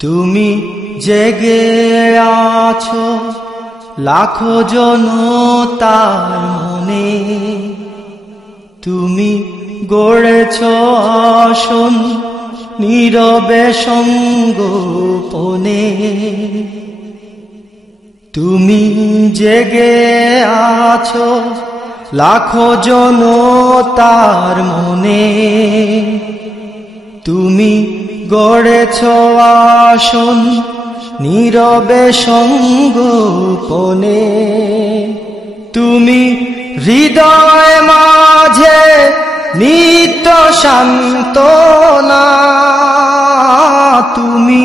তুমি জেগে আছো লাখো জনতার মনে, তুমি গড়েছ আসন নীরবে সঙ্গোপনে। তুমি জেগে আছো লাখো জনতার মনে, তুমি গড়েছ আসন নীরবে সঙ্গোপনে। তুমি হৃদয় মাঝে নিত্য সান্ত্বনা, তুমি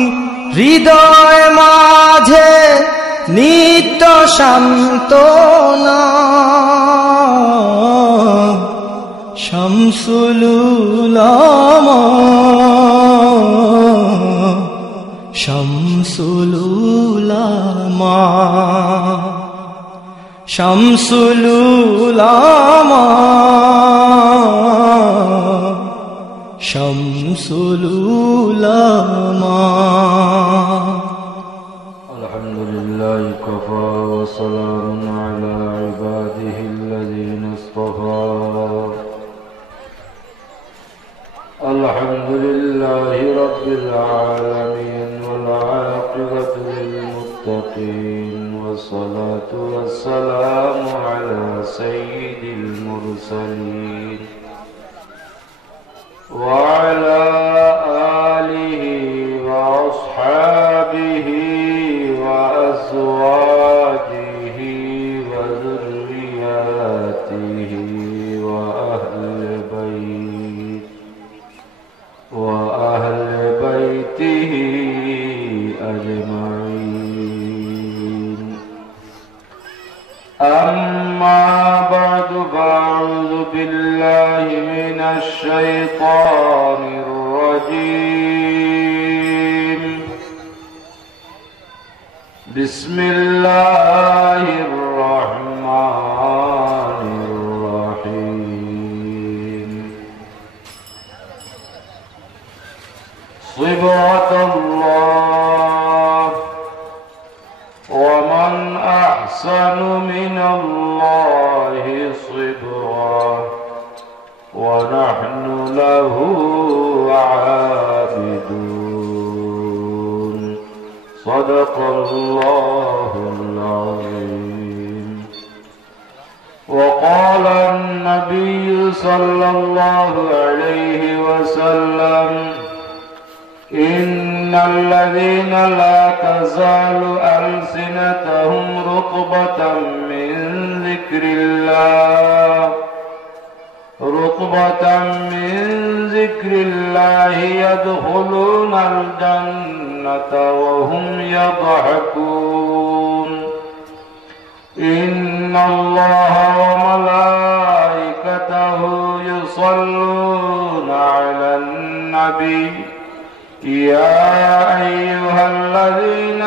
হৃদয় মাঝে নিত্য সান্ত্বনা। শামসুল উলামা, শামসুল উলামা, শামসুল উলামা, শামসুল উলামা। আলহামদুলিল্লাহ কাফা ওয়া সালামুন আলা ইবাদিহিল্লাযীনা ইসতাফা। আলহামদুলিল্লাহি রাব্বিল আলামিন ওয়াল আকিবাতু লিল মুত্তাকিন ওয়াসসালাতু ওয়াসসালামু আলা সাইয়্যিদিল মুরসালিন ওয়া আলা আলিহি ওয়া আসহাবিহি ওয়া আজওয়াজিহি ওয়া যুররিয়াতিহি ওয়া আহলি বাইতিহি আজমাইন। আম্মা বা'দু ফাআউযু বিল্লাহি মিনাশ শাইতানির রাজীম। বিসমিল্লাহির রাহমানির রাহিম। সিবহানাল্লাহ ওয়া মান আহসানু মিনাল্লাহি সিবহা ওয়া নাহনু লাহু আবিদুন। সাদাকাল্লাহুল আযীম। ওয়া ক্বালা আন-নাবিয়্যু সাল্লাল্লাহু আলাইহি ওয়া সাল্লাম ইন্নাল্লাযীনা লা তাযালু আলসিনাতুহুম রুতবাতাম মিন যিকরিল্লাহি ইয়াদখুলুনাল জান্নাতা ওয়া হুম ইয়াদহাকুন। ইন্নাল্লাহা ওয়া মালাইকাতাহু ইউসাল্লুনা আলান নাবী يا أيها الذين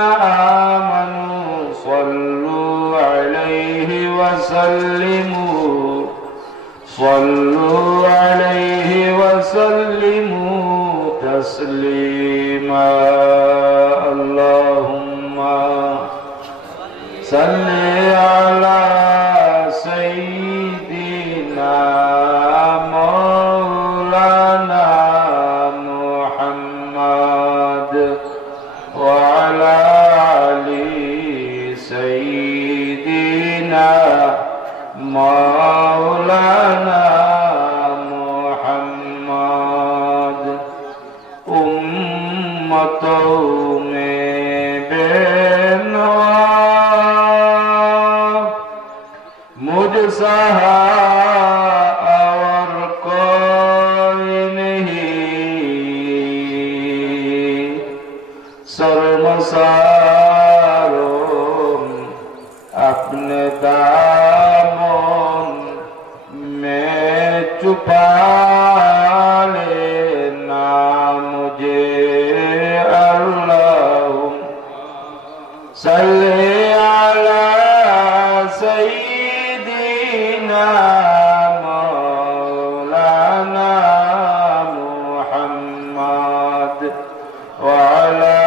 آمنوا صلوا عليه وسلموا تسليما. اللهم صل على سيدنا مولانا وعلى آل سيدنا مولانا محمد. उम्मतों में बेनवा मुझसा और कोई नहीं, शर्मसारों अपने दामन में छुपा लेना मुझे। अल्लाहुम्मा सल्ली अला सय्यिदिना मौलाना मुहम्मद व अला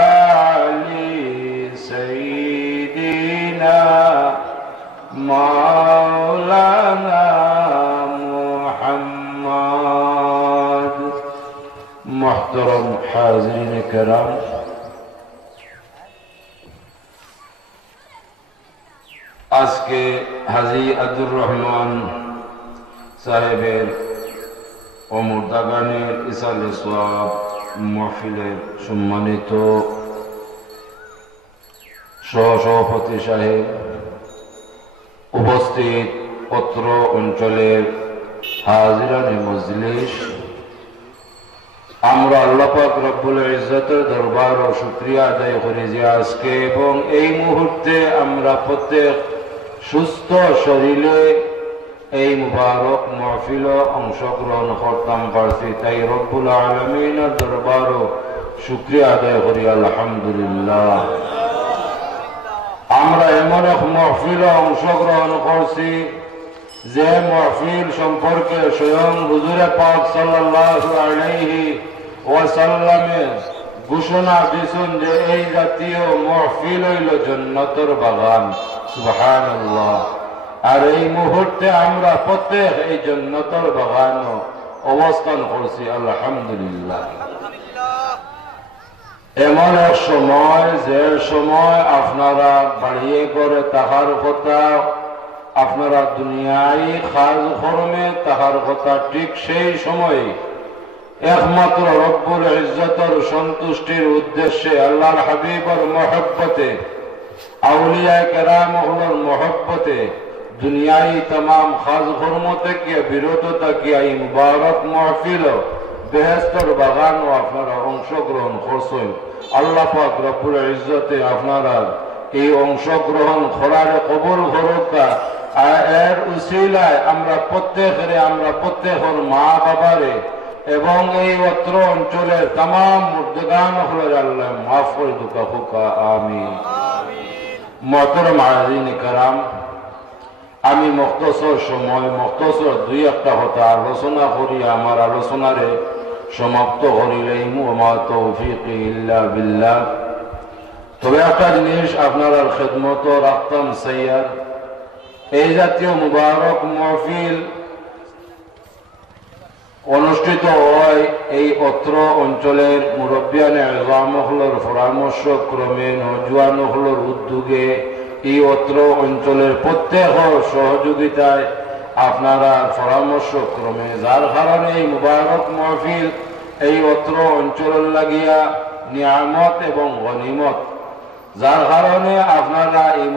কেরাম, আজকে হাজী আব্দুর রহমান সাহেবের অমরদাগানের ইসালে সোয়াব মাহফিলের সম্মানিত সহসভাপতি সাহেব, উপস্থিত অত্র অঞ্চলের হাজিরানে মজলিস, আমরা আল্লাহ পাক রব্বুল ইজ্জতের দরবার ও শুকরিয়া আদায় করি যে আজকে এবং এই মুহূর্তে আমরা প্রত্যেক সুস্থ শরীরে এই মুবারক মাহফিল অংশগ্রহণ করতাম পারছি। তাই রব্বুল আলামিনের দরবার ও শুকরিয়া আদায় করি আলহামদুলিল্লাহ। আমরা এমন এক মাহফিল অংশগ্রহণ করছি যে মাহফিল সম্পর্কে স্বয়ং হুজুরে পাক সাল্লাল্লাহু আলাইহি ওয়াসাল্লামের ঘোষণা দিয়েছেন যে এই জাতীয় মাহফিল হইল জান্নাতের বাগান। সুবহানাল্লাহ। আর এই মুহূর্তে আমরা প্রত্যেক এই জান্নাতের বাগান অবস্থান করছি আলহামদুলিল্লাহ। এমন এক সময় যে সময় আপনারা বাড়িয়ে করে তাহার কথা, আপনারা দুনিয়ায় কাজ কর্মে তাহার কথা, ঠিক সেই সময় একমাত্র রব্বুল ইজ্জতের সন্তুষ্টির উদ্দেশ্যে আল্লাহর হাবিবের মহব্বতে, আউলিয়া কেরামহলের মহব্বতে দুনিয়ায় तमाम কাজ কর্ম থেকে বিরত থাকিয়া এই মুবারক মাহফিল বেহেশতের বাগান আপনারা অংশগ্রহণ করছেন। আল্লাহ পাক রব্বুল ইজ্জতে আপনারা এই অংশগ্রহণ করার কবুল করুক। এর উসিলায় আমরা প্রত্যেকের মা বাবারে এবং এই অত্র অঞ্চলের तमाम মুর্দগান হলের আল্লাহ মাফ করে দুকা হুকা আমিন। মোহতরম হাজিরিন কেরাম, আমি মুখতসর সময় মুখতসর দুই একটা কথা আলোচনা করি, আমার আলোচনারে সমাপ্ত করিলেই ওমা তৌফিকি ইল্লা বিল্লাহ। তবে একটা জিনিস আপনার খেদমত রাখতাম সাইয়ার, এই জাতীয় মুবারক মাহফিল অনুষ্ঠিত হয় এই অত্র অঞ্চলের মুরব্বিয়ানে আযমহলের পরামর্শ ক্রমে, নওজোয়ানহলের উদ্যোগে, এই অত্র অঞ্চলের প্রত্যেক সহযোগিতায়, আপনারা পরামর্শ ক্রমে, যার কারণে এই মুবারক মাহফিল এই অত্র অঞ্চলের লাগিয়া নিয়ামত এবং গনিমত, যার কারণে আপনারা এই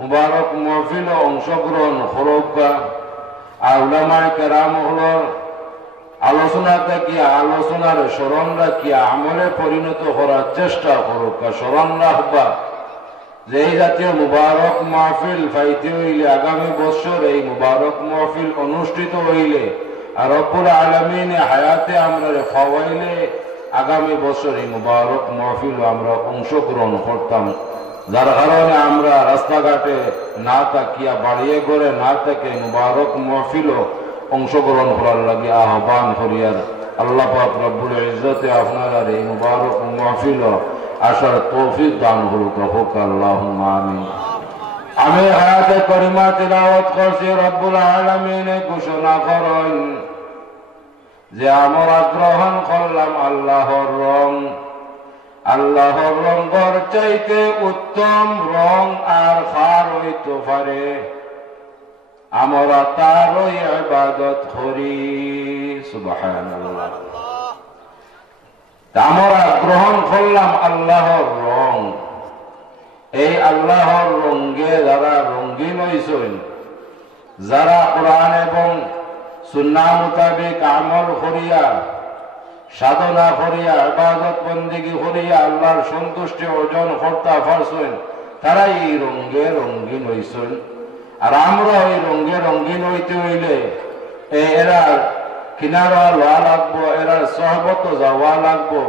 মুবারক মাহফিল অংশগ্রহণ করুকা। উলামায়ে কেরামহলের আলোচনা থাকিয়া আলোচনার স্মরণ রাখিয়া আমলে পরিণত করার চেষ্টা করুকা। স্মরণ রাখবা যে এই জাতীয় মুবারক মাহফিল পাইতে হইলে, আগামী বছর এই মুবারক মাহফিল অনুষ্ঠিত হইলে আর রব্বুল আলামিন হায়াতে আমরা খাওয়াইলে আগামী বছর এই মুবারক মাহফিল আমরা অংশগ্রহণ করতাম। যার কারণে আমরা রাস্তাঘাটে না তাকিয়া, বাড়িয়ে ঘরে না তাকে মুবারক মাহফিল অংশগ্রহণ করার লাগে আহ্বান করিয়ার আল্লাহ পাক রব্বুল ইজ্জতে আপনারা এই মুবারক মাহফিল আসার তৌফিক দান করুক আল্লাহুম্মা আমিন। আমি আয়াতে কারিমা তিলাওয়াত করছি, রব্বুল আলামিন ঘোষণা করেন যে আমরা গ্রহণ করলাম আল্লাহর রং, আল্লাহর রঙের চাইতে উত্তম রং আর কার হইতে পারে, আমরা তারই ইবাদত করি। সুবহানাল্লাহ। আমরা গ্রহণ করলাম আল্লাহর রং, এই আল্লাহর রঙে যারা রঙিন হইছেন, যারা কোরআন এবং সুন্নাহ মোতাবেক আমল করিয়া, সাধনা করিয়া, ইবাদত বন্দেগী করিয়া আল্লাহর সন্তুষ্টি অর্জন করতে পারছেন, তারা এই রঙে রঙিন হইছেন। আর আমরা ওই রঙে রঙিন হইতে হইলে এরা কিনারা লওয়া লাগবো, এরা সহবত যাওয়া লাগবো,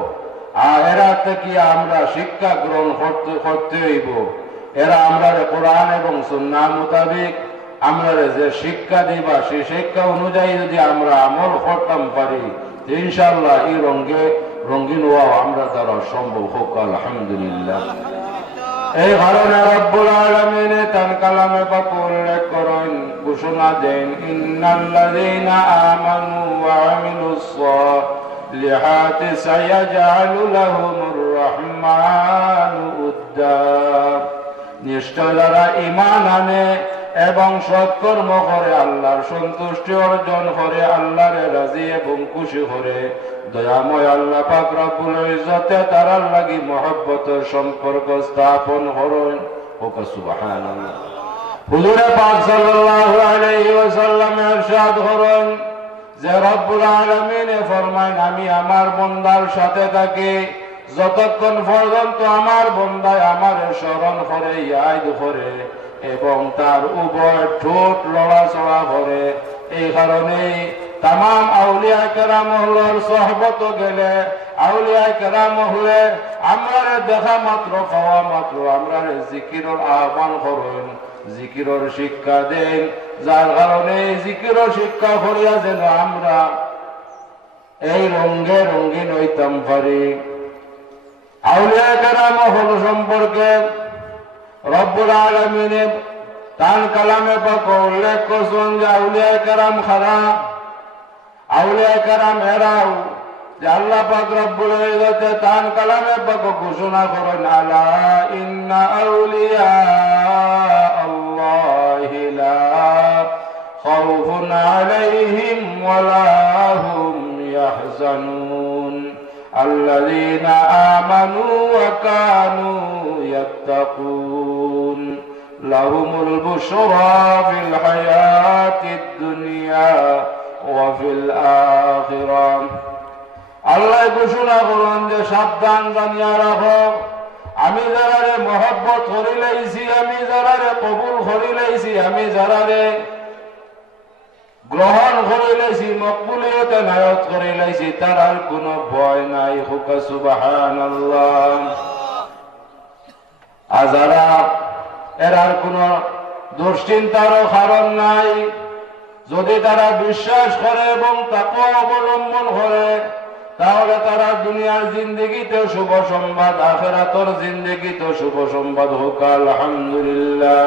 আর এরা থেকে আমরা শিক্ষা গ্রহণ করতে হইব। এরা আমরা কোরআন এবং সুন্নাহ মোতাবেক আমরা যে শিক্ষা দিবা, সেই শিক্ষা অনুযায়ী যদি আমরা আমল করতাম পারি, ইনশাআল্লাহ এই রঙে রঙিন হওয়া আমরা দ্বারা সম্ভব হোক আলহামদুলিল্লাহ। এই কারণে রব্বুল আলামিন তার কালামে পাক উল্লেখ করেন, ঘোষণা দেন, ইন্নাল্লাযীনা আমানু ওয়া আমিলুস সালিহাতি সায়াজআলু লাহুমুর মালু উদ্দা। নিশ্চয় যারা ঈমান আনে এবং সৎকর্ম করে, আল্লাহর সন্তুষ্টি অর্জন করে, আল্লাহরে রাজি এবং খুশি করে, দয়াময় আল্লাহ পাক রব্বুল ইজ্জতে তারার লাগি মহব্বতের সম্পর্ক স্থাপন করেন। ওকে সুবহানাল্লাহ। হুজুরে পাক সাল্লাল্লাহু আলাইহি ওয়াসাল্লাম ইরশাদ করেন যে রব্বুল আলামিন ফরমায়, আমি আমার বান্দার সাথে থাকি যতক্ষণ পর্যন্ত আমার বান্দায় আমার স্মরণ করে, ইয়াদ করে এবং তার উভয় ঠোঁট লড়াচড়া করে। এই কারণে তামাম আউলিয়া কেরাম হলোর সোহবত গেলে, আউলিয়া কেরাম হলে আমরা দেখা মাত্র পাওয়া মাত্র আমরা জিকিরের আহ্বান করেন, জিকিরের শিক্ষা দেন, যার কারণে জিকিরের শিক্ষা করিয়া যেন আমরা এই রঙে রঙিন হইতাম পারি। আউলিয়া কেরাম হল সম্পর্কে রব্বুল আলামিন তার কালামে পাক উল্লেখ করছেন যে আউলিয়া কেরাম খারাপ, আউলিয়া কেরাম এরাও যে আল্লাহ পাক রব্বুল ইজ্জতে তার কালামে পাক ঘোষণা করেন, আলা ইন্না আউলিয়া আল্লাহি লা খাউফুন আলাইহিম ওয়ালা হুম ইয়াহজানুন আল্লাযীনা আমানু ওয়া কানু ইয়াত্তাকুন লাহুমুল বুশরা ফিল হায়াতিদ দুনিয়া ওয়া ফিল আখিরাহ। আল্লাহ ঘোষণা করেন যে সাবধান জানিয়া রাখো, আমি যারারে মহব্বত করি লাইছি, আমি যারারে কবুল করি লাইছি, আমি যারারে গ্রহণ করে লাইছি, মকবুলিয়তে নায়ত করে লাইছি, তার আর কোনো ভয় নাই। হুকা সুবহানাল্লাহ। আজারা এর আর কোনো দুশ্চিন্তারও কারণ নাই। যদি তারা বিশ্বাস করে এবং তাকওয়া অবলম্বন করে, তাহলে তারা দুনিয়ার জিন্দেগিতে শুভ সংবাদ, আখিরাতের জিন্দেগিতে শুভ সংবাদ হোক আলহামদুলিল্লাহ।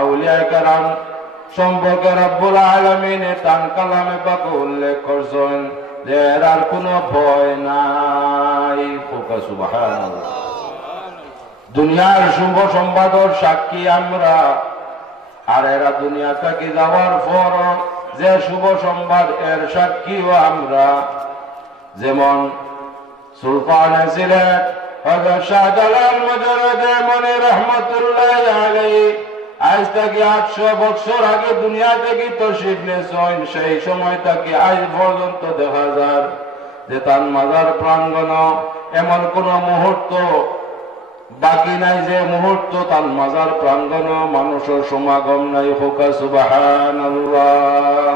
আউলিয়া কেরাম সম্পর্কে রব্বুল আলামিন তার কালামে পাক উল্লেখ করছেন যে এর আর কোনো ভয় নাই। সুবহানাল্লাহ। দুনিয়ার শুভ সংবাদর সাক্ষী আমরা, আর এরা দুনিয়া থেকে যাওয়ার পর যে শুভ সংবাদ এর সাক্ষীও আমরা। যেমন সুলতানে সিলেট হযরত শাহজালাল মুজাদ্দিদ মনি রহমাতুল্লাহি আলাইহি আজ থেকে 800 বছর আগে দুনিয়া থেকে তশরিফ নিয়েছেন। সেই সময় থেকে আজ পর্যন্ত দেখা যায় যে তার মাজার প্রাঙ্গণ এমন কোন মুহূর্ত বাকি নাই যে মুহূর্ত তার মাজার প্রাঙ্গণ মানুষের সমাগম নাই। হোকা সুবহানাল্লাহ।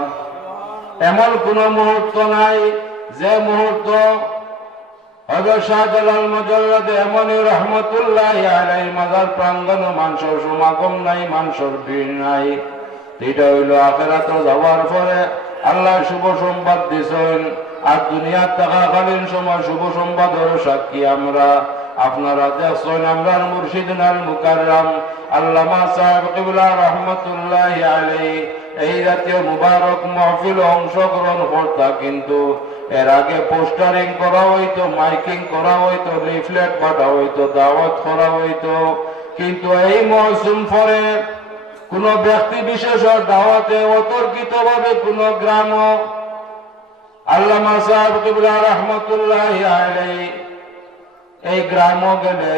এমন কোন মুহূর্ত নাই যে মুহূর্ত হযরত শাহজালাল মুজাদ্দিদ মনি রহমাতুল্লাহি আলাইহি মাজার প্রাঙ্গণ মানুষের সমাগম নাই, মানুষের ভিড় নাই। এটা হইল আখিরাতে যাওয়ার পরে আল্লাহ শুভ সংবাদ দিয়েছেন। আর দুনিয়ার থাকাকালীন সময় শুভ সংবাদের সাক্ষী আমরা। আপনারা দেখছেন আমরার মুর্শিদুল মুকাররম আল্লামা সাহেব কিবলা রহমাতুল্লাহি আলাইহি এই জাতীয় মুবারক মাহফিল অংশগ্রহণ করতা, কিন্তু এর আগে পোস্টারিং করা হইতো, মাইকিং করা হইতো, লিফলেট বাঁটা হইতো, দাওয়াত করা হইতো। কিন্তু এই মৌসুম পরে কোন ব্যক্তি বিশেষের দাওয়াতে অতর্কিত ভাবে কোন গ্রাম আল্লামা সাহেব কিবলা রহমাতুল্লাহি আলাইহি এই গ্রাম গেলে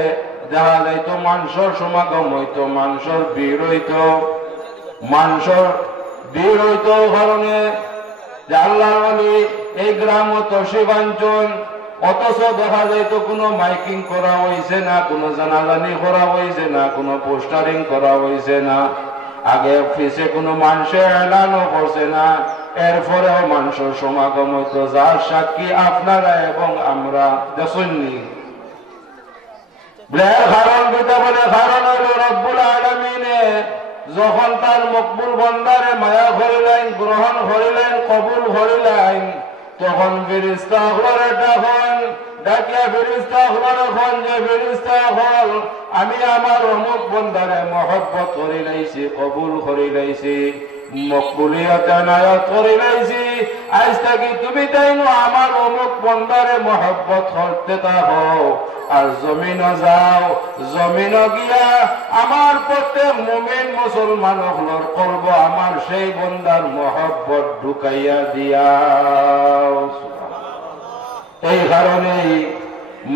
দেখা যাইতো মানুষের সমাগম হইতো, মানুষের ভিড় হইতো, মানুষের ভিড় হইতো কারণে যে আল্লাহর ওলি এই গ্রাম তশরিফ আনছেন। অথচ দেখা যাইতো কোনো মাইকিং করা হয়েছে না, কোনো জানাজানি করা হয়েছে না, কোনো পোস্টারিং করা হয়েছে না, আগে অফিসে কোনো মানুষের এলানও করছে না। এরপরেও মানুষের সমাগম হইতো, যার সাক্ষী আপনারা এবং আমরা। দেখুননি কারণ যেটা বলে, কারণ হইল রব্বুল আলামিনে যখন তার মকবুল বান্দারে মায়া করিলেন, গ্রহণ করিলেন, কবুল করিলেন, তখন ফেরেশতা হলরে ডাকিয়া ফেরেশতা হলরে খন যে ফেরেশতা হল, আমি আমার অমুক বান্দারে মহব্বত করি লাইছি, কবুল করি লাইছি। মকবুলিয়ত এনায়ত করে লাইছি। আজ থাকি তুমি তাইনো আমার অমুক বন্দারে মহব্বত করতে থাকো, আর জমিন যাও, জমিন গিয়া আমার প্রত্যেক মুমিন মুসলমান হলর করব আমার সেই বন্দার মহব্বত ঢুকাইয়া দিয়া। এই কারণেই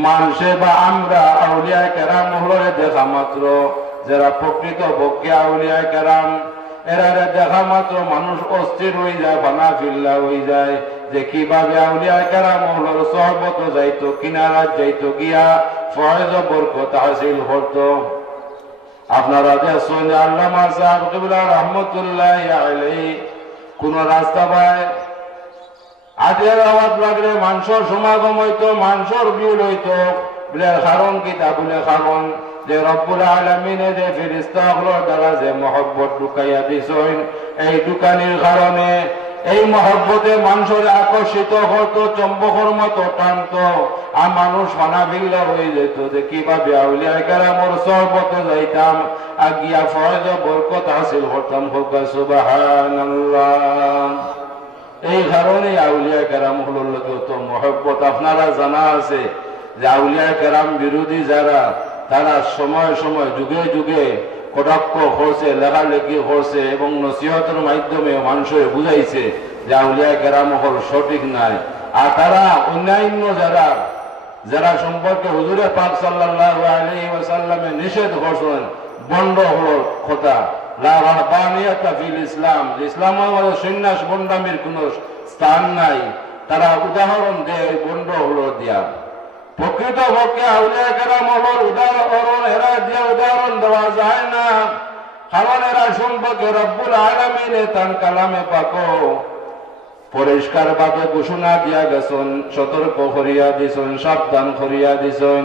মানুষে বা আমরা আউলিয়া কেরাম হলরে দেখা মাত্র, যারা প্রকৃত পক্ষে আউলিয়া কেরাম, এরা দেখা মাত্র মানুষ অস্থির হয়ে যায়, ফানা ফিল্লা হয়ে যায় যে কিভাবে আউলিয়া কেরাম হলর সহবত যাইতো, কিনারা যাইতো, গিয়া ফয়েজ বরকত হাসিল করতো। আপনারা দেখছেন যে আল্লামা সাহেব কিবলা রহমতুল্লাহ আলাইহি কোন রাস্তা পায় আজের আওয়াজ লাগলে মানুষের সমাগম হইতো, মানুষের ভিড় হইতো। বলে কারণ কিতা? বলে কারণ যে রব্বুল আলামিনে যে ফেরেশতাগুলোর দ্বারা যে মহব্বত ঢুকাইয়া দিছেন, এই ঢুকানির কারণে এই মহব্বতে মানুষের আকর্ষিত হতো, চম্বকের মতো টানত, আর মানুষ ফানাফিল্লা হয়ে যেত যে কিভাবে আউলিয়া কেরামের সহবতে যাইতাম, আর গিয়া ফয়েজ বরকত হাসিল করতাম। সুবহানাল্লাহ। এই কারণে আউলিয়া কেরাম হলোর লোকেও তো মহব্বত। আপনারা জানা আছে যে আউলিয়া কেরাম বিরোধী যারা, তারা সময় সময় যুগে যুগে কটাক্ষ করছে, লেখালেখি করছে এবং নসিহতের মাধ্যমে মানুষের বুঝাইছে যে আউলিয়া কেরাম হল সঠিক নাই। আর তারা অন্যান্য যারা সম্পর্কে হুজুরে পাক সাল্লাল্লাহু আলাইহি ওয়াসাল্লামে নিষেধ করছেন, বন্ড হল কথা, লা রাহবানিয়াতা ফিল ইসলাম, ইসলামের মধ্যে সন্ন্যাস বন্ডামির কোন স্থান নাই, তারা উদাহরণ দেয় বন্ড হলো দিয়া। প্রকৃত পক্ষে আউলিয়া কেরাম হলোর উদাহরণ এরা দিয়া উদাহরণ দেওয়া যায় না, কারণ এরা সম্পর্কে রব্বুল আলামিনে তার কালামে পাক পরিষ্কার ভাবে ঘোষণা দিয়া গেছেন, সতর্ক করিয়া দিছেন, সাবধান করিয়া দিছেন।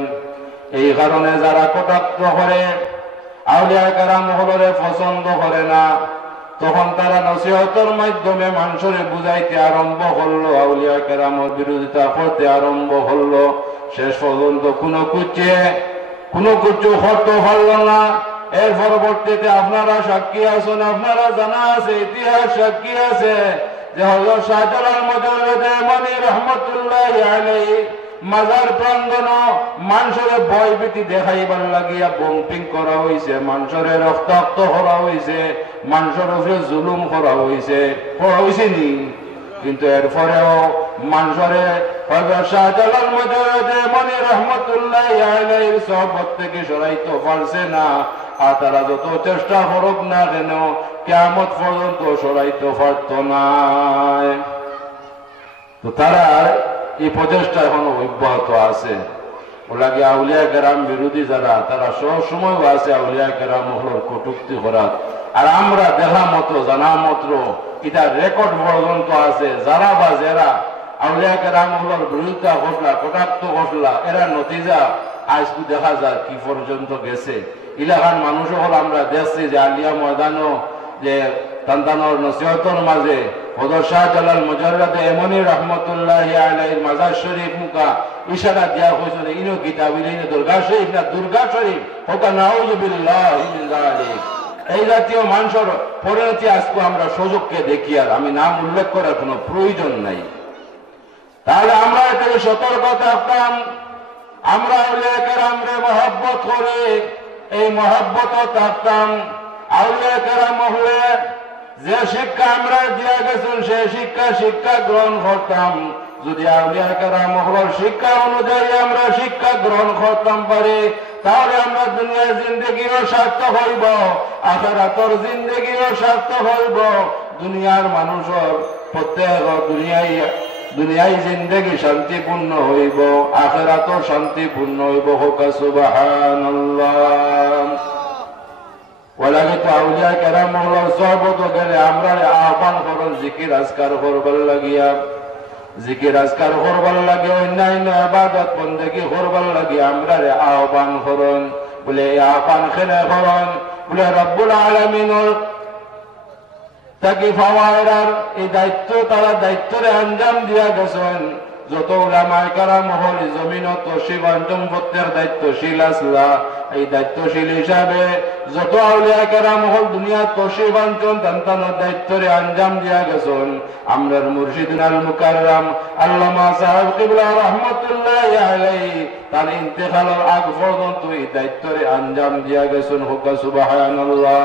এই কারণে যারা কটাক্ষ করে, আউলিয়া কেরাম হলরে পছন্দ করে না, তখন তারা নসিহতের মাধ্যমে মানুষের বুঝাইতে আরম্ভ করলো, আউলিয়া কেরামের বিরোধিতা করতে আরম্ভ করলো। শেষ পর্যন্ত কোনো কুচ্ছু করতে পারল না। এর পরবর্তীতে আপনারা সাক্ষী আছেন, আপনারা জানা আছে, ইতিহাস সাক্ষী আছে যে হযরত শাহজালাল মুজাদ্দিদ মানি রহমতুল্লাহ আলাইহি মাজার প্রাঙ্গণ মানুষের ভয়ভীতি দেখাইবার লাগিয়া বম্পিং করা হয়েছে, মানুষের রক্তাক্ত করা হয়েছে, মানুষের উপরে জুলুম করা হয়েছে নি। কিন্তু এরপরেও মানুষের হযরত শাহজালাল মুজাদ্দিদ মানি রহমতুল্লাহ আলাইহির সোহবত থেকে সরাইতে পারছে না। আর তারা যত চেষ্টা করুক না কেন, কিয়ামত পর্যন্ত সরাইতে পারত না। তো তারা এই প্রচেষ্টা এখনো অব্যাহত আছে। ওলাগে আউলিয়া কেরাম বিরোধী যারা, তারা সব সময় আছে আউলিয়া কেরাম হলোর কটূক্তি করা। আর আমরা দেখা মতো জানা মাত্র এটা রেকর্ড পর্যন্ত আছে, যারা আউলিয়া কেরাম হলোর বিরোধিতা ঘটলা, কটাক্ত ঘটলা, এরা নতিজা আজকে দেখা যায় কি পর্যন্ত গেছে। ইলাকার মানুষ হল আমরা দেখছি যে আলিয়া ময়দানও যে তান্তানোর নসিহতর মাঝে হযরত শাহজালাল মুজাদ্দিদ এমনি রহমতুল্লাহ আলাইহির মাজার শরীফ মুকা ইশারা দিয়া হয়েছিল, ইনো কিতাবিল ইনো দুর্গা শরীফ না দুর্গা শরীফ হোকা নাউযু বিল্লাহি মিন যালিক। এই জাতীয় মানুষের পরিণতি আজকে আমরা সুযোগকে দেখি, আর আমি নাম উল্লেখ করার কোনো প্রয়োজন নাই। তাহলে আমরা এতে সতর্ক থাকতাম, আমরা আউলিয়া কেরামরে মহব্বত করে এই মহব্বত থাকতাম। আউলিয়া কেরাম হলে যে শিক্ষা আমরা দিয়া গেছেন সেই শিক্ষা গ্রহণ করতাম। যদি আউলিয়া কেরাম হলোর শিক্ষা অনুযায়ী আমরা শিক্ষা গ্রহণ করতাম পারি, তাহলে আমরা দুনিয়ার জিন্দগিও সার্থক হইব, আখিরাতের জিন্দগিও সার্থক হইব। দুনিয়ার মানুষের প্রত্যেক দুনিয়ায় জিন্দগি শান্তিপূর্ণ হইব, আখিরাতও শান্তিপূর্ণ হইব। হোক সুবহানাল্লাহ। ওলাগে তো আউলিয়া কেরাম হলোর সহবত গেলে আমরা আহ্বান করুন জিকির আজকার করবার লাগিয়া, জিকির আজকার করবার লাগে, অন্যান্য ইবাদত বন্দেগী করবার লাগে আমরা আহ্বান করুন। বলে এই আহ্বান খেলে করুন, বলে রব্বুল আলামিনের তাকে ফাওয়ায়েরার এই দায়িত্ব তারা দায়িত্বরে আঞ্জাম দিয়া গেছেন। যত উলামায়ে কেরাম হল জমিনত তশরিফ আনতুম প্রত্যেক দায়িত্বশীল আসলা, এই দায়িত্বশীল হিসাবে যত আউলিয়া কেরাম হল দুনিয়া তশরিফ আনছেন তান্তানোর দায়িত্বরে আঞ্জাম দিয়া গেছেন আমরার মুর্শিদুল আল মুকাররম আল্লামা সাহেব কিবলা রহমতুল্লাহি আলাইহি তার ইন্তেকালের আগ পর্যন্ত এই দায়িত্বরে আঞ্জাম দিয়া গেছেন। হোক সুবহানাল্লাহ।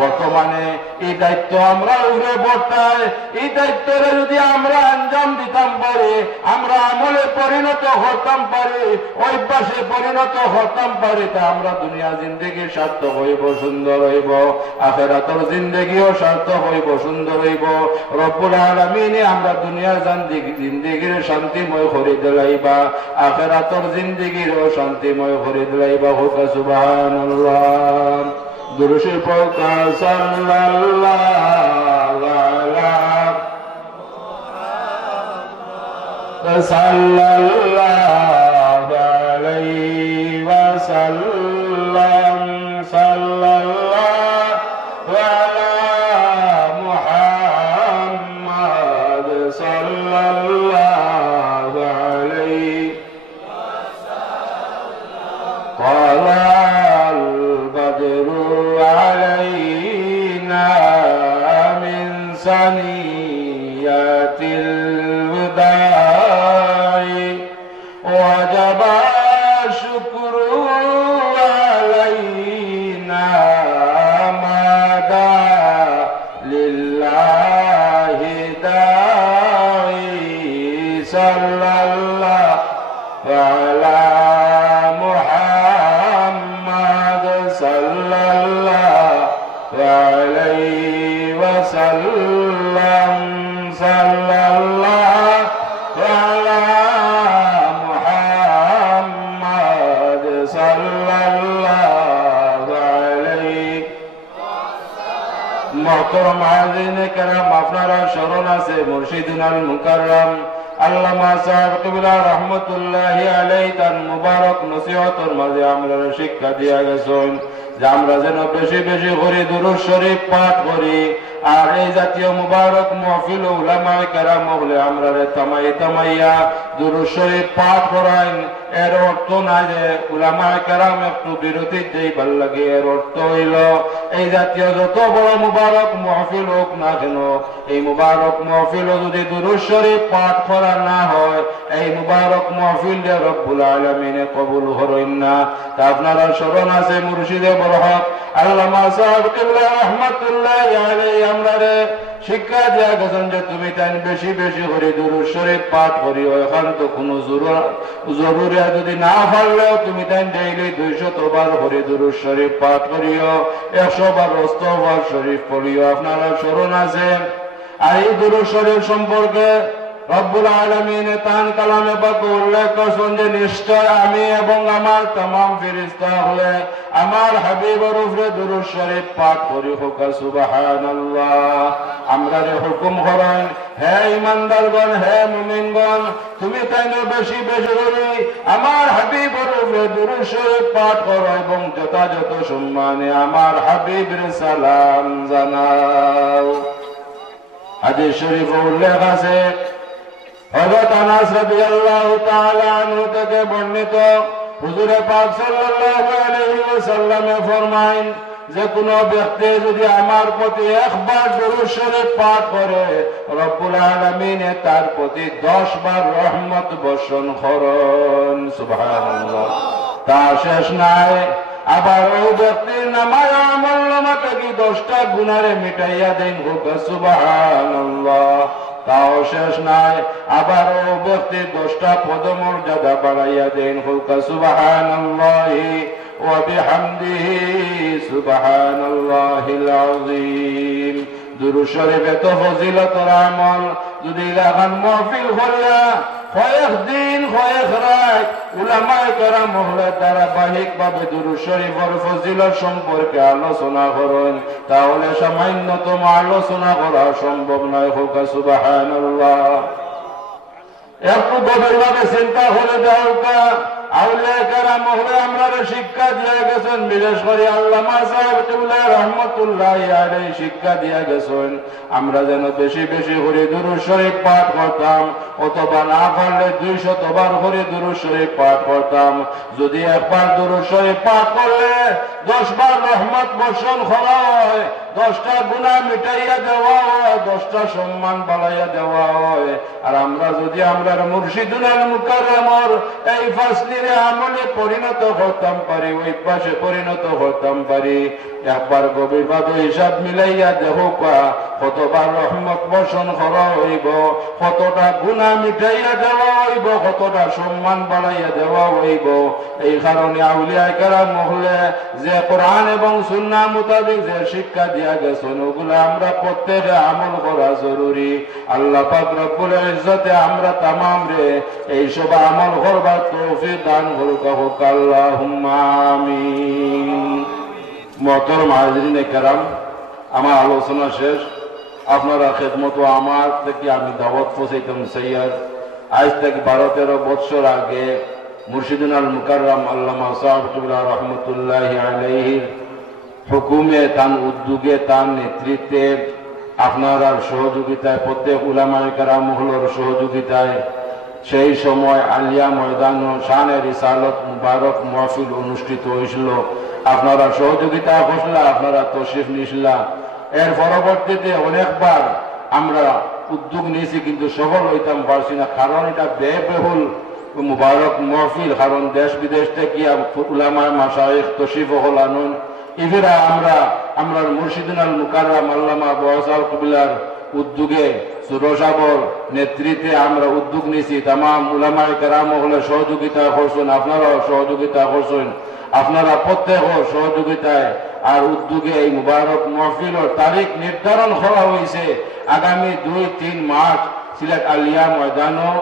বর্তমানে এই দায়িত্ব আমরা উপরে বর্তায়, এই দায়িত্বরে যদি আমরা আঞ্জাম দিতাম পারি, আমরা আমলে পরিণত হতাম পারি, অভ্যাসে পরিণত হতাম পারি, তা আমরা দুনিয়া জিন্দেগি সার্থক হইব, সুন্দর হইব, আখিরাতের জিন্দেগিও সার্থক হইব, সুন্দর হইব। রব্বুল আলামিন আমরা দুনিয়ার জিন্দেগির শান্তিময় করে দিলাইবা, আখিরাতের জিন্দেগিরও শান্তিময় করে দিলাইবা। হোক সুবহানাল্লাহ। দুরূদ পড় সাল্লাল্লাহু আলাইহি ওয়াসাল্লাম। সাল্লাল্লাহু আলা মুহাম্মাদ সাল্লাল্লাহু আলাইহি ওয়াসাল্লাম। علينا من ثنيات الوداع وجب الشكر علينا ما دعا لله داعي صلى الله على محمد صلى الله عليه وسلم. صلى الله على محمد صلى الله عليه. محترم হাজিরিন کرام, আপনারা স্মরণ আছে মুর্শিদুল আল মুকাররম আল্লামা সাহেব কিবলা রহমতুল্লাহি আলাইহি তার মুবারক নসিহতের মাঝে আমরা শিক্ষা দিয়া গেছেন যে আমরা যেন বেশি বেশি করে দুরূদ শরীফ পাঠ করি। আর এই জাতীয় মুবারক মাহফিল উলামায়ে কেরাম হলে আমরা তামাইয়া দুরূদ শরীফ পাঠ করাইন। এর অর্থ না যে উলামায়ে কেরাম একটু বিরতি দেই ভাল লাগে, এর অর্থ হইল এই জাতীয় যত বড় মুবারক মাহফিল হোক না কেন, এই মুবারক মাহফিল যদি দুরূদ শরীফ পাঠ করা না হয়, এই মুবারক মাহফিল যে রব্বুল আলামিনে কবুল করেন না। তা আপনারা স্মরণ আছে মুর্শিদে বরহক আল্লামা সাহেব কিবলা রাহমাতুল্লাহি আলাইহি আমরারে শিক্ষা দিয়া গেছেন যে তুমি তাই বেশি বেশি করে দুরূদ শরীফ পাঠ করিও। এখন তো কোনো জরুরি যদি না পারলেও তুমি তাই ডেইলি 200 বার করে দুরূদ শরীফ পাঠ করিও, 100 বার ইস্তিগফার শরীফ পড়িও। আপনারা স্মরণ আছে আর এই দুরূদ শরীফ সম্পর্কে রব্বুল আলামিন তার কালামে পাক উল্লেখ করেছেন যে নিশ্চয় আমি এবং আমার तमाम ফেরেশতা হলে আমার হাবিবের উপরে দুরূদ শরীফ পাঠ করি। হোক সুবহানাল্লাহ। আমরা হুকুম করেন, হে ঈমানদারগণ, হে মুমিনগণ, তুমি তাই বেশি বেশি করে আমার হাবিবের উপরে দুরূদ শরীফ পাঠ করো এবং যথাযথ সম্মানে আমার হাবিবের সালাম জানাও। হাদিস শরীফে উল্লেখ আছে হযরত আনাস রাদিয়াল্লাহু তাআলা আনহু থেকে বর্ণিত, হুজুর পাক সাল্লাল্লাহু আলাইহি ওয়াসাল্লাম ফরমায়েন যে কোন ব্যক্তি যদি আমার প্রতি একবার দুরূদ শরীফ পাঠ করে, রব্বুল আলামিন তার প্রতি 10 বার রহমত বর্ষণ করেন। সুবহানাল্লাহ। তা শেষ নাই, আবার ওই ব্যক্তির নামায় আমলনামা থেকে 10টা গুনাহে মিটাইয়া দেন। হোক সুবহানাল্লাহ। তাও শেষ নাই, আবার ও ব্যক্তির 10টা পদমর্যাদা বাড়াইয়া দেন। হোক সুবহানাল্লাহি ওয়া বিহামদিহি সুবহানাল্লাহিল আযীম। দুরূদ শরীফ এত ফজিলতের আমল, যদি লাগান মাহফিল করিয়া কয়েকদিন কয়েক রাত উলামায়ে কেরাম মহলের ধারাবাহিকভাবে দুরূদ শরীফের ফজিলত সম্পর্কে আলোচনা করেন, তাহলে সামান্যতম আলোচনা করা সম্ভব নয়। হোক সুবহানাল্লাহ। একটু গভীরভাবে চিন্তা করে দেখা আউলিয়া কেরাম হলে আমরা শিক্ষা দিয়ে গেছেন, বিশেষ করে আল্লামা সাহেব কিবলা রহমতুল্লাহি আলাইহি শিক্ষা দিয়ে গেছেন আমরা যেন বেশি বেশি করে দুরূদ শরীফ পাঠ করতাম, অথবা না পারলে 200 বার করে দুরূদ শরীফ পাঠ করতাম। যদি একবার দুরূদ শরীফ পাঠ করলে 10 বার রহমত বর্ষণ করা হয়, 10টা গুনাহ মিটাইয়া দেওয়া হয়, 10টা সম্মান বাড়াইয়া দেওয়া হয়। আর আমরা যদি আমরা মুর্শিদুল মুকাররমর এই ফাসলিরে আমলে পরিণত করতাম পারি, ওই পাশে পরিণত করতাম পারি, একবার গভীরভাবে হিসাব মিলাইয়া দেখো কতবার রহমত বর্ষণ করা হইব, কতটা গুনাহ মিটাইয়া দেওয়া হইব, কতটা সম্মান বাড়াইয়া দেওয়া হইব। এই কারণে আউলিয়া কেরাম মহলে যে কোরআন এবং সুন্নাহ মোতাবেক যে শিক্ষা দিয়া গেছেন ওগুলো আমরা প্রত্যেকে আমল করা জরুরি। আল্লাহ পাক রব্বুল ইজ্জতে আমরা তামাম রে এইসব আমল করবার তৌফিক দান করুক, আল্লাহুম্মা আমিন। মোহতরম হাজরিনে কেরাম, আমার আলোচনা শেষ। আপনারা খেদমত আমার থেকে আমি দাওয়াত পৌঁছাইতাম সৈয়দ। আজ থেকে 12-13 বছর আগে মুর্শিদুল মুকাররম আল্লামা সাহেব কিবলা রহমতুল্লাহি আলাইহির হুকুমে, তার উদ্যোগে, তার নেতৃত্বে, আপনার সহযোগিতায়, প্রত্যেক উলামায়ে কেরাম হলোর সহযোগিতায় সেই সময় আলিয়া ময়দান শানে রিসালত মুবারক মাহফিল অনুষ্ঠিত হয়েছিল। আপনারা সহযোগিতা করছিলা, আপনারা তশরিফ নিয়েছিলা। এর পরবর্তীতে অনেকবার আমরা উদ্যোগ নিয়েছি, কিন্তু সফল হইতাম পারছি না, কারণ এটা ব্যয়বহুল মুবারক মাহফিল। কারণ দেশ বিদেশ থেকে উলামায়ে মাশায়েখ তশরিফ হল আনুন। ইফিরা আমরা মুর্শিদুল মুকাররম আল্লামা আবু আসাল কিবলার উদ্যোগে সুরসাবর নেতৃত্বে আমরা উদ্যোগ নিয়েছি। তামাম উলামায়ে কেরাম হলে সহযোগিতা করছেন, আপনারাও সহযোগিতা করছেন। আপনারা প্রত্যেক সহযোগিতায় আর উদ্যোগে এই মুবারক মাহফিলের তারিখ নির্ধারণ করা হয়েছে আগামী 2-3 মার্চ সিলেট আলিয়া ময়দানও।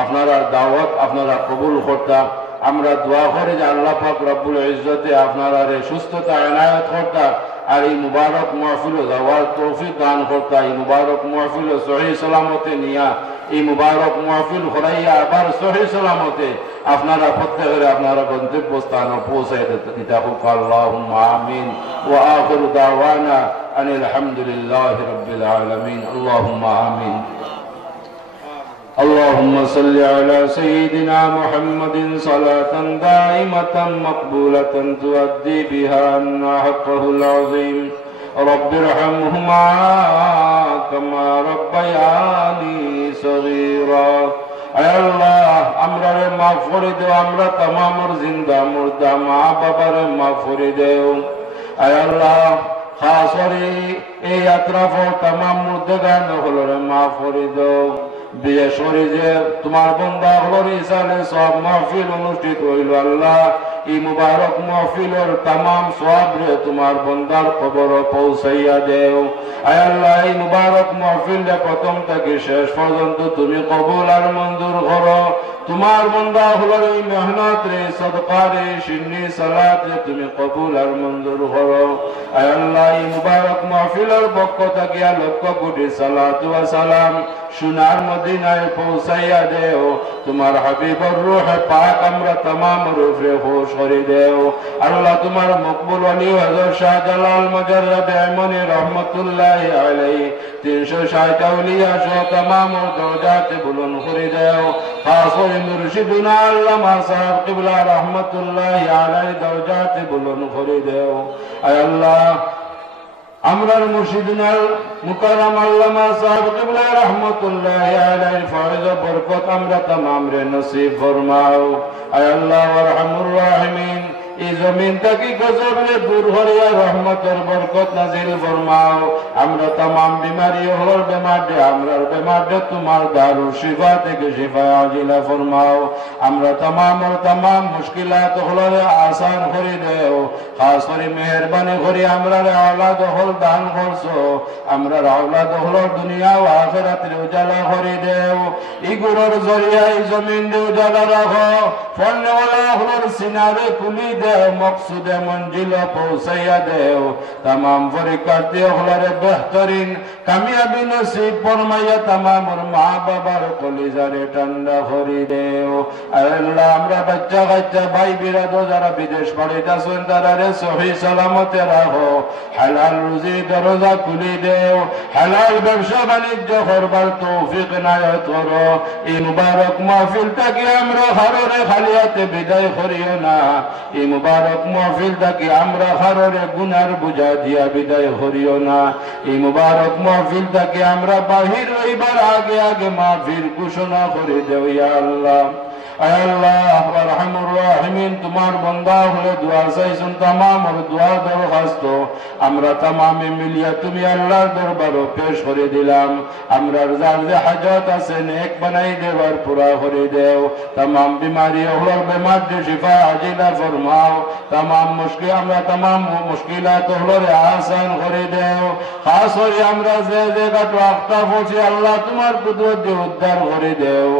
আপনারা দাওয়াত আপনারা কবুল করতাম। আমরা দোয়া করি যে আল্লাহ পাক রব্বুল ইজ্জতে আপনারা সুস্থতা এনায়েত করতা, আর এই মুবারক মাহফিল যাওয়ার তৌফিক দান করতা। এই মুবারক মাহফিল সহি সালামতে নিয়া এই মুবারক মাহফিল করাইয়া আবার সহি সালামতে আপনারা প্রত্যেকের আপনারা গন্তব্য স্থানে পৌঁছাই দিতে হোক, আল্লাহুম্মা আমিন। ওয়া আখিরু দাওয়ানা আনিল হামদুলিল্লাহি রাব্বিল আলামিন, আল্লাহুম্মা আমিন। اللهم صل على سيدنا محمد صلاة دائمة مقبولة تؤدي بها عنا حقه العظيم. رب ارحمهما كما ربياني صغيرا. আয় আল্লাহ, আমরারে মাফ করে দেও, আমরা তামামর জিন্দা মুর্দা মা বাবারে মাফ করে দেও। আয় আল্লাহ, খাস করে এই আত্রাফ তামাম মুর্দাগান হলরে মাফ করে দেও। বিশেষ করে যে তোমার বান্দা হলোর ইসালে সব মাহফিল অনুষ্ঠিত হইল, আল্লাহ এই মুবারক মাহফিলের তামাম সওয়াব রে তোমার বান্দার কবর পৌঁছাইয়া দেও। আয় আল্লাহ, এই মুবারক মাহফিল প্রথম থেকে শেষ পর্যন্ত তুমি কবুল আর মঞ্জুর করো। তোমার বান্দা হলোর এই মেহনত রে, সদকা রে, সিন্নি সালাত রে তুমি কবুল আর মঞ্জুর করো। আয় আল্লাহ, এই মুবারক মাহফিলের পক্ষ থেকে লক্ষ কোটি সালাত ওয়া সালাম সোনার মদিনায় পৌঁছাইয়া দেও। তোমার হাবিবর রূহ পাক আমরা तमाम রূহে খুশ করে দেও। আল্লাহ, তোমার মকবুল ওলি হযরত শাহজালাল মুজাররদ আইমানি রহমাতুল্লাহি আলাইহি 360 আউলিয়া সহ तमाम দরজাত বুলন্দ করে দেও। খাস করে মুর্শিদুনা আল্লামা সাহেব কিবলা রহমাতুল্লাহি আলাইহি দরজাত বুলন্দ করে দেও। আয় আল্লাহ, আমরার মুর্শিদুল মুকাররম আল্লামা সাহেব কিবলা রহমাতুল্লাহি আলাইহি ফয়জ বরকত আমরা तमाम রে নসিব ফরমাও। আয় আল্লাহ আরহামুর রাহিমিন, এই জমিন থেকে গজব রে দূর হরিয়া রহমতের বরকত নাজিল ফরমাও। আমরা तमाम বিমারি হল বেমার দে, আমরার বেমার দে তোমার দারুল শিফা থেকে শিফা আজিলা ফরমাও। আমরা तमाम মুশকিলাত হল আসান করে দেও। খাস করে মেহরবানি করে আমরা আওলাদ হল দান করছো, আমরা আওলাদ হল দুনিয়া ও আখিরাতের উজালা করে দেও। ইগুলোর জরিয়ায় জমিন দে উজালা রাখো, ফলনেওয়ালা হলোর সিনারে তুলি দেও, মকসুদে মঞ্জিল পৌঁছাইয়া দেও। तमाम পরীক্ষার্থী হলরে বেহতরিন কামিয়াবি নসিব ফরমাইয়া তামামুর মা বাবার কলিজারে ঠান্ডা করে দেও। আল্লাহ আমরা বাচ্চা কাচ্চা ভাই বিরাদো যারা বিদেশ পড়িতেছেন তারারে সহি সালামতে রাখো, হালাল রুজি দরজা খুলি দেও, হালাল ব্যবসা বাণিজ্য করবার তৌফিক নায়াত করো। এই মুবারক মাহফিলটাকে আমরা হাররে খালি হাতে বিদায় করিও না, এই মুবারক মাহফিলটাকে আমরা হাররে গুনার বুঝা দিয়া বিদায় করিও না। এই মুবারক মাহফিলটাকে আমরা বাহির হইবার আগে আগে মাহফিল ঘোষণা করে দেও ইয়া আল্লাহ। আল্লাহ আরহামুর রাহিমিন, তোমার বান্দা হলে দোয়া চাইছেন, তামাম দোয়া দরখাস্ত আমরা তামামে মিলিয়া তুমি আল্লাহর দরবারে পেশ করে দিলাম। আমরা যার যে হাজত আছে নেক বানাই দেবার পুরা করে দেও। তামাম বিমারি হলোর বেমার যে শিফা আজিলা ফরমাও, তামাম মুশকিল আমরা তামাম মুশকিলাত হলোরে আসান করে দেও। খাস করে আমরা যে জায়গাটা আখতা পড়ছি আল্লাহ তোমার কুদরত দিয়ে উদ্ধার করে দেও।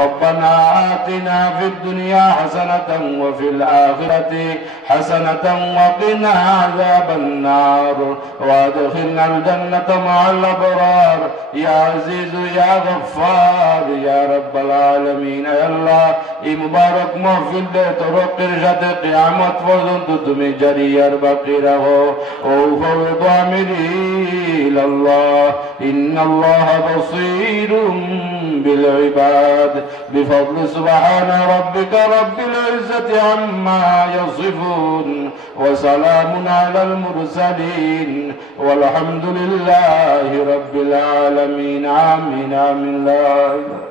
রব্বানা আতিনা في الدنيا حسنة وفي الآخرة حسنة وقنا عذاب النار وادخلنا الجنة مع الأبرار يا عزيز يا غفار يا رب العالمين। يا الله এই মুবারক মাহফিল দে তরক্কির সাথে কিয়ামত পর্যন্ত তুমি জারি আর বাকি রাখো। ও ফাওদু আমরি ইলাল্লাহ ইন্নাল্লাহা বাসীরুম বিল ইবাদ বিফadli سبحان ربك رب العزة عما يصفون وسلام على المرسلين والحمد لله رب العالمين آمين آمين لا إله.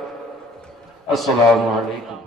السلام عليكم.